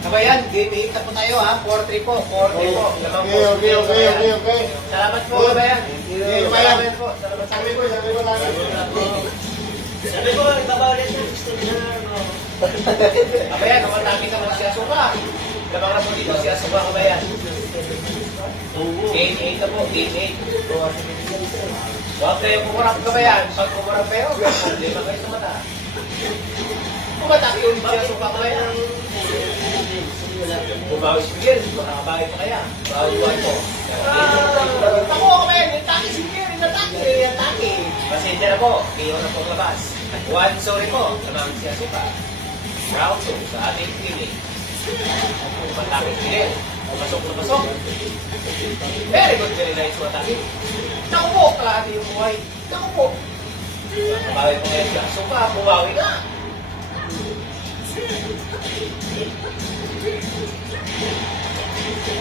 Kabayan, game 8 na po tayo ha. 4-3 po. 4-3 po. Okay. Salamat po, kabayan. Salamat po. Salamat sa amin po. Sabi ko, ibabalit na gusto niya. Kabayan, namatake naman si Asuka. Lamang na po dito si Asuka, kabayan. Game 8 na po. Game 8. Huwag kayo kumurap, kabayan. Pag kumurap kayo, lima kayo sa mata. Kumatake ulit si Asuka, kabayan. Bumawi si Miguel, makakabahay pa kaya. Bawi po. Ako kabayan, yung take si Miguel, yung take. Pasensya na po, kayo na po labas. 1-0 po, lamang si Asuka. Round 2 sa ating clinic. Matake si Miguel. Pasok na pasok. Very good, very nice matake. Naku po, kalahati yung buhay. Naku po. Bawi po ngayon si Asuka, bumawi na.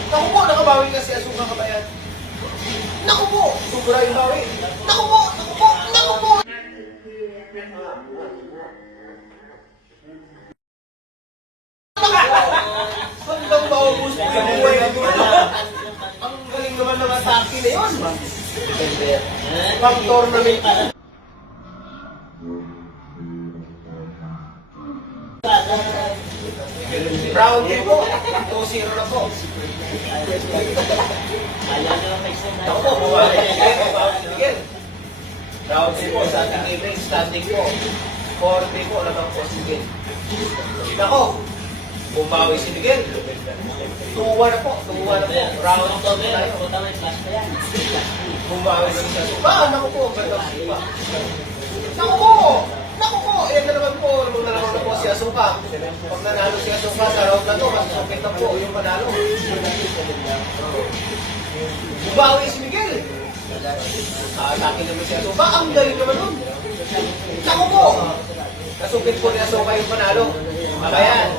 Naku po, nakabawi ka si Asuka, kabayan. Naku po, sobra yung bawi. Naku po, naku po, naku po. Hanggang maubos mo yung buhay mo. Ang galing naman ng atake na yun. Pag-tournament. Round 2 po. 2-0 na po. Ako po, bumawi si Miguel. Round 2 po sa ating evening. Standing po. 4-3 po. Labang po si Miguel. Ako, bumawi si Miguel. 2-1 na po. 2-1 na po. Round 2 tayo. Bumawi si Asuka. Naku po, ganda si Asuka. Naku po! Naku po! Ayan na naman po. Naman na po si Asuka. Pag nanalo si Asuka sa round na to, mas okay na po yung panalo. Bumawi si Miguel. Atake naman si Asuka. Ang galing naman nun. Naku po! Nasukit po ni Asuka yung panalo. Abayan.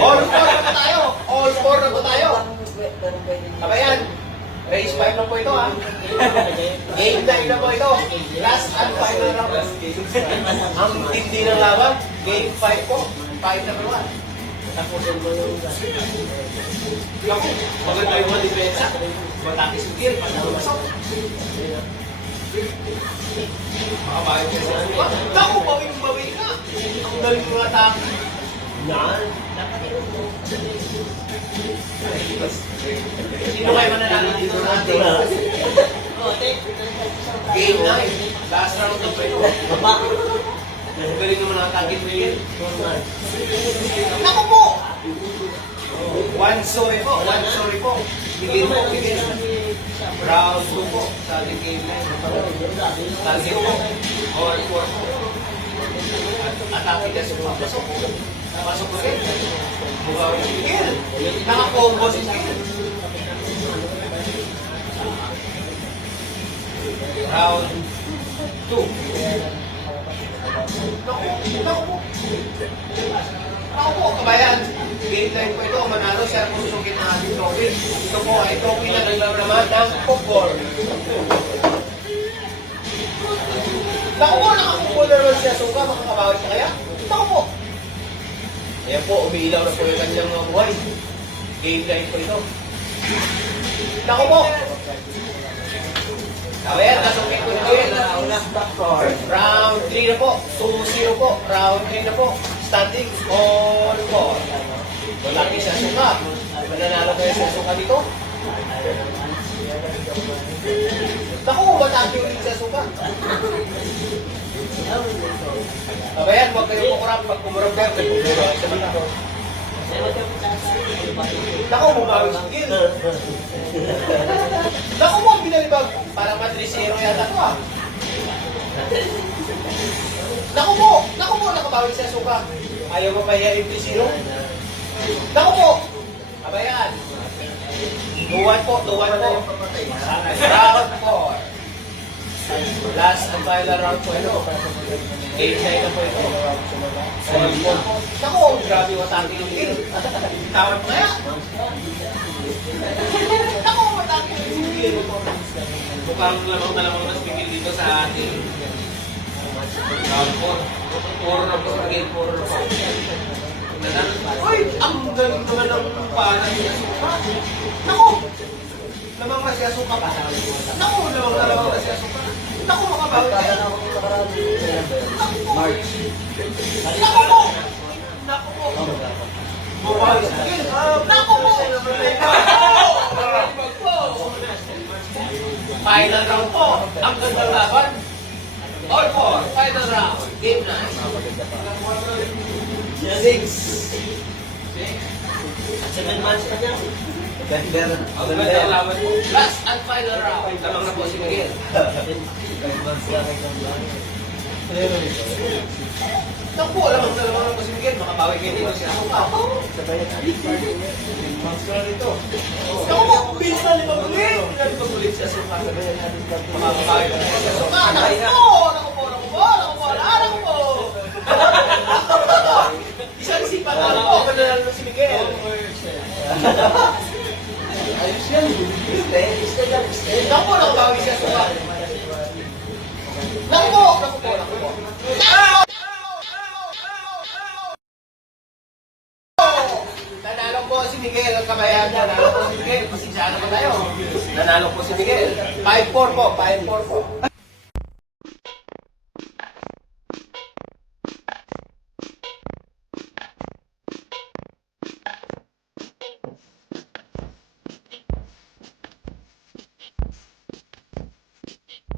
All 4 na po tayo. All 4 na po tayo. Abayan. Race 5 na po ito ha. Game 9 na po ito. Last and final round. Ang tindi ng laban. Game 5 po. 5 na po 1. Tapusin mo yung Naku, maganda yung mga depensa. Matake si Miguel. Pasok. Makabayan siya sa Asuka. Naku, bawing-bawi ka. Ang galing mga atake. yan. Sino kayo mananalo dito sa ating Game 9? Last round na po ito. Baba. Ang galing naman ang atake ni Miguel. Naku po! 1-0 po. 1-0 po. Miguel po, Miguel. Round 2 po sa ating game 9. Target po. All 4 po. Atake na sumapasok. Napasok po rin. Bumawi si Miguel. Nakakombo si Miguel. Round 2. Naku po. Ako po, kabayan. Game 9 po ito. Manalo siya kung susungkit ng ating trophy. Ito po ay trophy na naglalaman ng football. Naku po, nakakupo na naman siya. Suka, makakabawi siya kaya? Naku po. Ayan po, umiilaw na po yung kanyang mga buhay. Game 9 po ito. Naku po. Kabayan, nasungkit po na kayo. Round 3 na po. 2-0 po. Round 3 na po. Standing all 4. Malaki siya Asuka. Mananalo kayo sa Asuka dito. Naku, matake ulit sa Asuka. Kabayan, huwag kayo kukurap. Pag kumurap kayo, kumurap sa dito. Naku, bumawi si Gil. Naku mo, binalibag. Parang matrisero yata ko ah. Naku po, nakabawi si Asuka. Ayaw mo pa hiya yung 3-0? Naku po! Abayan. 2-1 po, 2-1 po. Round 4. Last and final round po ito. Game 9 na po ito. Naku, grabe matake yung Gil. Tawag kaya. Naku, matake yung Gil. Mukhang lamang na lamang mas bigil dito sa ating Puro na po, again, puro na po. Uy, ang ganda ng pana niya. Naku! Namang kasi asuka pa. Naku, namang kasi asuka. Naku, makabawi kaya. March. Naku po! Naku po! Buhay sa akin. Naku po! Final round po. Ang ganda ng laban. All four, final round. Game 9. 6. 7 months pa niya. Ganda. Ang ganda ng laban po. Last and final round. Lamang na po si Miguel. 5 months lang ay kamlang. Naku po, lamang na po si Miguel. Makabawi kayo dito si Ako pa. Sabay na. Naku po, bilis na limang ulit. Limang ulit si Asuka. Makabawi ka na si Asuka. Naku po. Naku po. Isang sipa na lang po. Panalo na si Miguel. Ayos yan. Stay lang. Naku po, nakabawi si Asuka. Naku po. Nanalo po si Miguel ang kabayan. Nanalo po si Miguel. Pasensya na po tayo. Nanalo po si Miguel. 5-4 po. 5-4 po.